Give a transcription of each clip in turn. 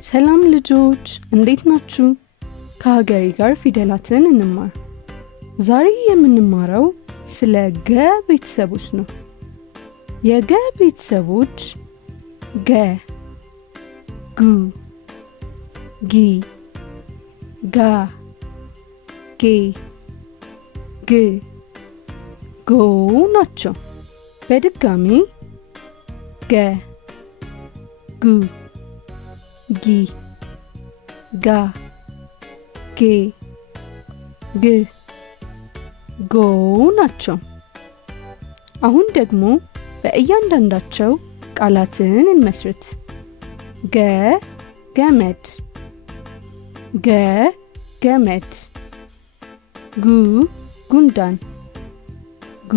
ሰላም ልጆች እንዴት ናችሁ? ከሀገሬ ጋር ፊደላትን እንማር። ዛሬ የምንማረው ስለ ገ ቤተሰቦች ነው። የገ ቤተሰቦች ገ፣ ጉ፣ ጊ፣ ጋ፣ ጌ፣ ግ፣ ጎ ናቸው። በድጋሚ ገ፣ ጉ፣ ጊ፣ ጋ፣ ጌ፣ ግ፣ ጎ ናቸው። አሁን ደግሞ በእያንዳንዳቸው ቃላትን እንመስርት። ገ ገመድ፣ ገ ገመድ። ጉ ጉንዳን፣ ጉ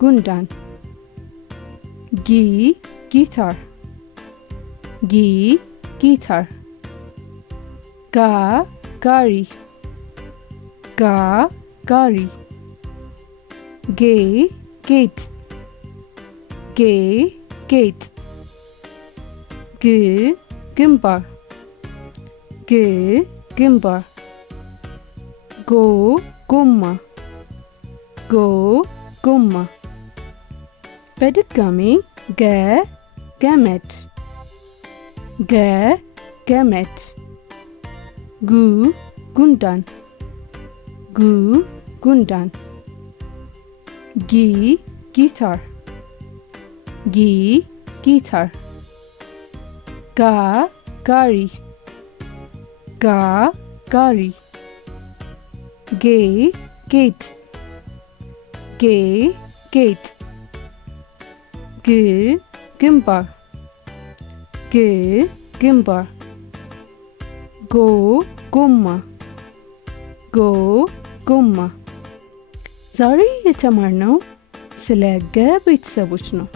ጉንዳን። ጊ ጊታር፣ ጊ ጊታር። ጋ ጋሪ፣ ጋ ጋሪ። ጌ ጌጥ፣ ጌ ጌጥ። ግ ግንባር፣ ግ ግንባር። ጎ ጎማ፣ ጎ ጎማ። በድጋሚ ገ ገመድ፣ ገ ገመድ። ጉ ጉንዳን፣ ጉ ጉንዳን። ጊ ጊታር፣ ጊ ጊታር። ጋ ጋሪ፣ ጋ ጋሪ። ጌ ጌጥ፣ ጌ ጌጥ። ግ ግንባር፣ ግ ግንባር። ጎ ጎማ፣ ጎ ጎማ። ዛሬ የተማርነው ስለ ገ ቤተሰቦች ነው።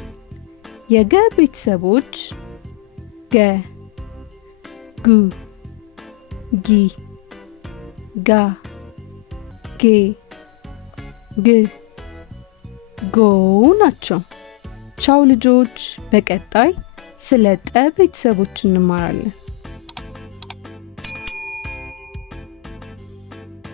የገ ቤተሰቦች ገ፣ ጉ፣ ጊ፣ ጋ፣ ጌ፣ ግ፣ ጎ ናቸው። ቻው ልጆች፣ በቀጣይ ስለ ጠ ቤተሰቦች እንማራለን።